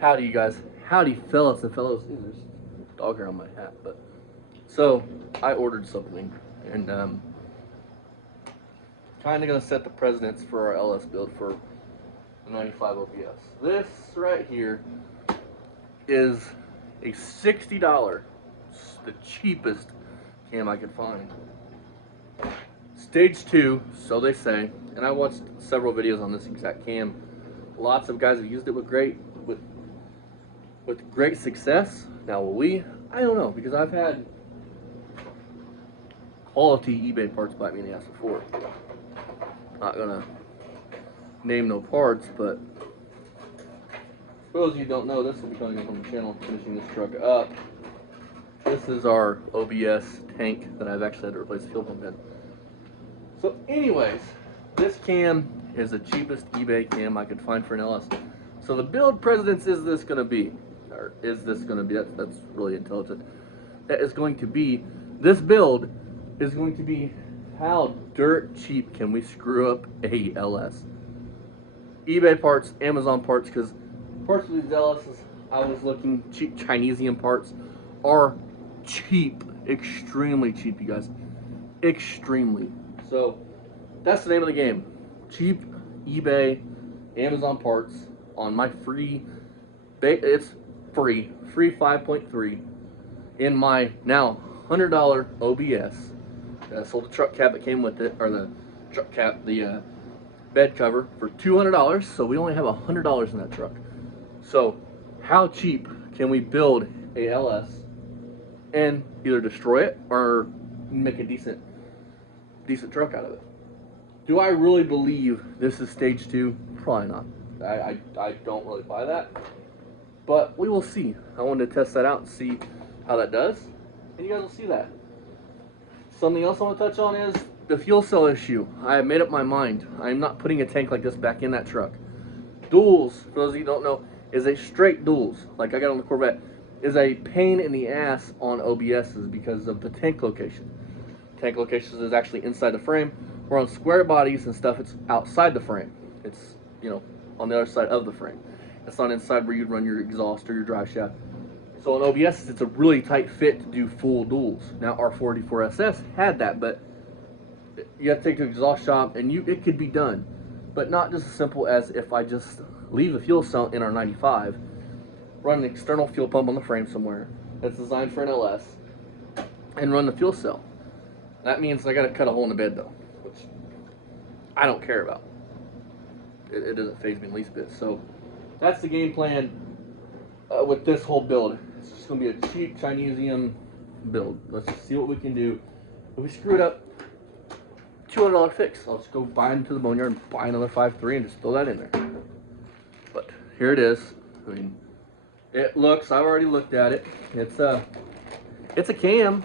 Howdy, you guys. Howdy, fellas and fellows. Ooh, there's dog hair on my hat, but so I ordered something, and kind of gonna set the precedence for our LS build for the 95 OPS. This right here is a $60, the cheapest cam I could find. Stage 2, so they say, and I watched several videos on this exact cam. Lots of guys have used it with great success. Now will we? I don't know, because I've had quality eBay parts bite me in the ass before. Not gonna name no parts, but for those of you who don't know, this will be coming up on the channel, finishing this truck up. This is our OBS tank that I've actually had to replace the fuel pump in. So anyways, this cam is the cheapest eBay cam I could find for an LS. So the build precedence is this going to be, or is this going to be, that's really intelligent. That is going to be, this build is going to be how dirt cheap can we screw up a LS. eBay parts, Amazon parts, because parts of these LSs, I was looking, cheap Chinesian parts are cheap, extremely cheap, you guys, extremely. So that's the name of the game. Cheap eBay, Amazon parts on my free, it's free 5.3 in my now $100 OBS. I sold the truck cab that came with it, or the truck cap, the bed cover for $200. So we only have $100 in that truck. So how cheap can we build a LS and either destroy it or make a decent truck out of it? Do I really believe this is stage 2? Probably not. I don't really buy that, but we will see. I wanted to test that out and see how that does, and you guys will see that. Something else I want to touch on is the fuel cell issue. I have made up my mind. I am not putting a tank like this back in that truck. Duals, for those of you who don't know, is a straight duals, like I got on the Corvette, is a pain in the ass on OBSs because of the tank location. Tank locations is actually inside the frame. Where on square bodies and stuff, it's outside the frame. It's, you know, on the other side of the frame. It's not inside where you'd run your exhaust or your drive shaft. So on OBS, it's a really tight fit to do full duals. Now our 484SS had that, but you have to take to the exhaust shop and it could be done. But not just as simple as if I just leave the fuel cell in our 95, run an external fuel pump on the frame somewhere that's designed for an LS, and run the fuel cell. That means I gotta cut a hole in the bed though, which I don't care about. It doesn't faze me in the least bit. So that's the game plan with this whole build. It's just gonna be a cheap Chinesian build. Let's just see what we can do. If we screw it up, $200 fix. I'll just go buy into the boneyard and buy another 5.3 and just throw that in there. But here it is. I mean, it looks, I've already looked at it. It's a cam.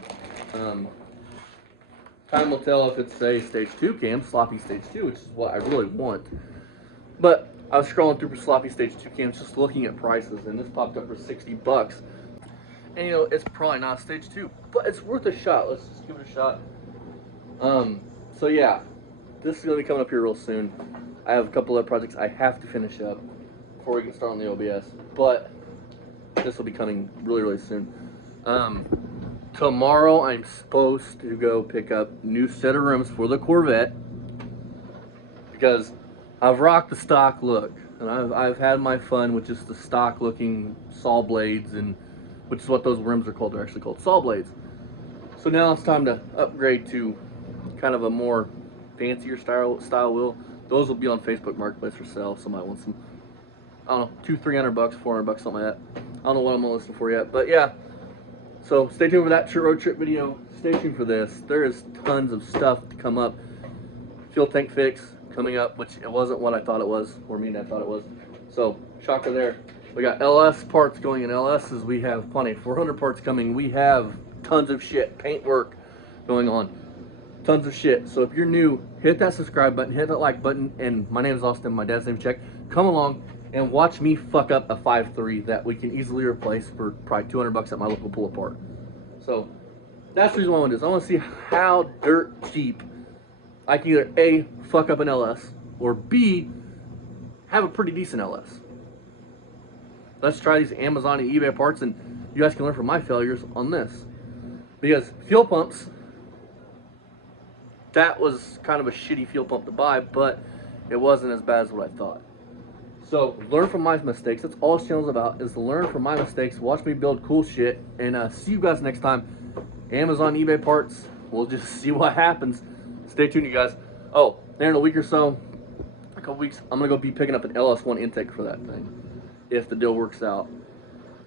Time will tell if it's a stage 2 cam, sloppy stage 2, which is what I really want. But I was scrolling through for sloppy stage 2 cams, just looking at prices, and this popped up for $60. And you know, it's probably not stage 2, but it's worth a shot. Let's just give it a shot. So yeah, this is gonna be coming up here real soon. I have a couple other projects I have to finish up before we can start on the OBS, but this will be coming really, really soon. Tomorrow I'm supposed to go pick up new set of rims for the Corvette because I've rocked the stock look, and I've had my fun with just the stock looking saw blades, and which is what those rims are called. They're actually called saw blades. So now it's time to upgrade to kind of a more fancier style wheel. Those will be on Facebook Marketplace for sale. Somebody wants them. I don't know, $200-300, $400, something like that. I don't know what I'm gonna listen for yet, but yeah. So stay tuned for that road trip video. Stay tuned for this. There is tons of stuff to come up. Fuel tank fix coming up, which it wasn't what I thought it was, or me and Dad thought it was. So shocker there. We got LS parts going in LSs. We have plenty. 400 parts coming. We have tons of shit, paint work going on. Tons of shit. So if you're new, hit that subscribe button, hit that like button, and my name is Austin, my dad's name is Jack. Come along and watch me fuck up a 5.3 that we can easily replace for probably $200 at my local pull apart. So that's the reason why I want to do this. I want to see how dirt cheap I can either A, fuck up an LS, or B, have a pretty decent LS. let's try these Amazon and eBay parts, and you guys can learn from my failures on this. Because fuel pumps, that was kind of a shitty fuel pump to buy, but it wasn't as bad as what I thought. So learn from my mistakes. That's all this channel is about, is to learn from my mistakes, watch me build cool shit, and see you guys next time. Amazon, eBay parts, we'll just see what happens. Stay tuned, you guys. Oh, there in a week or so, a couple weeks, I'm gonna go be picking up an LS1 intake for that thing, if the deal works out,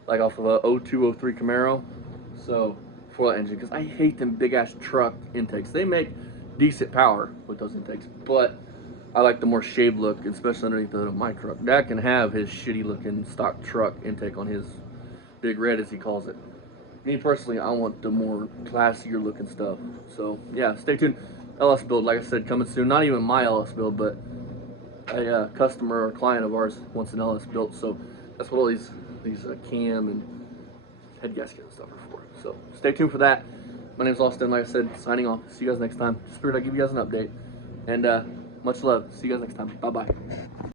like off of a 02, 03 Camaro. So for that engine, because I hate them big ass truck intakes. They make decent power with those intakes, but I like the more shaved look, especially underneath the my truck. Dad can have his shitty looking stock truck intake on his big red, as he calls it. Me personally, I want the more classier looking stuff. So yeah, stay tuned. LS build, like I said, coming soon. Not even my LS build, but a customer or client of ours wants an LS built. So that's what all these cam and head gasket and stuff are for. So stay tuned for that. My name's Austin, like I said, signing off. See you guys next time. Just figured I'd give you guys an update. And much love. See you guys next time. Bye-bye.